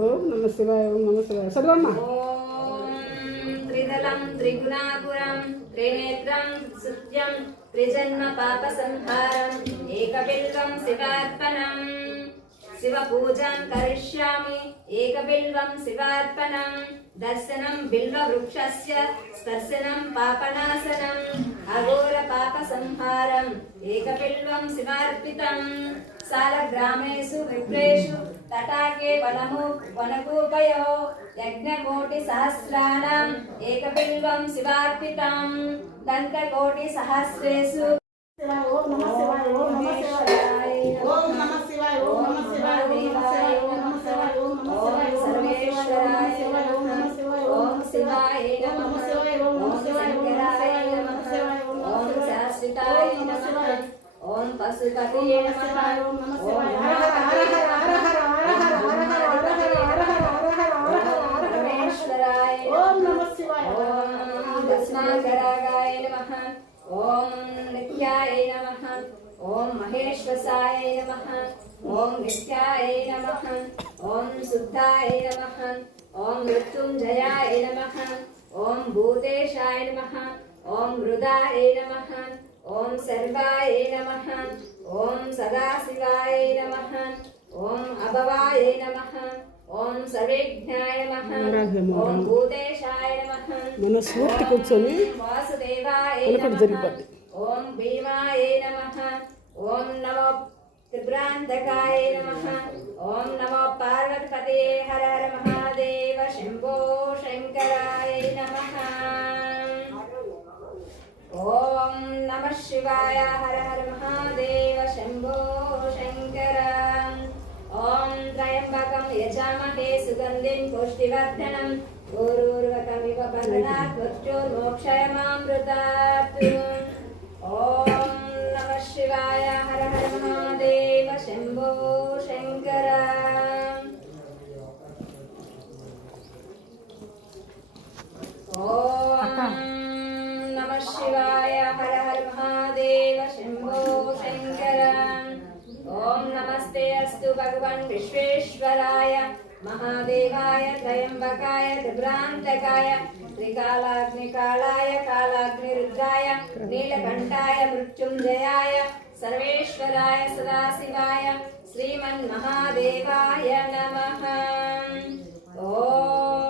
ఓం నమ శివాయ ఓం నమ శివాయ చదవమ్మా. త్రిదలం త్రిగుణాపురం త్రినేత్రం సత్యం త్రిజన్మ పాప సంహారం ఏకబిల్వం శివార్పణం శివ పూజాం కరిష్యామి ఏకబిల్వం శివార్పణం దర్శనం బిల్వ వృక్షస్య స్పర్శనం పాపనాశనం అఘోర పాప సంహారం ఏకబిల్వం శివార్పితం సాలగ్రామేషు విప్రేషు తటాకే వనకూపయో యజ్ఞకోటి సహస్రాణం ఏకబిల్వం శివార్పితం దంతకోటి సహస్రేషు ఓం నమ శివాయ ఓం నమ శివాయ ఓం నమ శివాయ ఓం నమ శివాయ ఓం నమ శివాయ ఓం నమ శివాయ ఓం నమ శివాయ ఓం శివాయ నమ శివాయ ఓం నమ శివాయ ఓం నమ శివాయ ఓం శాశ్వతాయ నమః ఓం పశుపతయే నమః ఓం నమ శివాయ హర హర హర హర హర పరమేశ్వరాయ ఓం నమ శివాయ ఓం భస్మాకరాగాయ నమః ఓం నిత్యాయ నమః ఓం మహేశ్వసాయ నమః ఓం నిత్యాయ నమః ఓం శుద్ధాయ నమః ఓం మృత్యుంజయాయ నమః ఓం భూతేశాయ నమః ఓం మృదాయ నమః ఓం సర్వాయ నమః ఓం సదాశివాయ నమః ఓం అభవాయ నమః ఓం సర్వేజ్ఞాయ నమః ఓం భూతేశాయ నమః మనస్ఫూర్తి కూర్చొని వాసుదేవాయ నమః ఓం భీమాయ నమః ఓం నమో త్రిభ్రాంతకాయ నమః ఓం నమో పార్వతీపతయే హర హర మహాదేవ శంభో శంకరాయ నమః ఓం నమః శివాయ హర హర మహాదేవ శంభో శంకర ఓం త్రయంబకం యజామహే సుగంధిం పుష్టివర్ధనం ఊరూర్వకమివ బంధనాత్ మృత్యోర్మోక్షయమామృతాత్ ఓం నమః శివాయ హర హర మహాదేవ శంభో శంకర ఓం నమః శివాయ హర హర మహాదేవ శంభో శంకర ఓం నమస్తే అస్తు భగవన్ విశ్వేశ్వరాయ మహాదేవాయ త్రయంబకాయ త్రిభ్రాంతకాయ త్రికాలాగ్నికాళాయ కాలాగ్నిరుద్రాయ నీలకంఠాయ మృత్యుంజయాయ సర్వేశ్వరాయ సదాశివాయ శ్రీమన్మహాదేవాయ నమః ఓం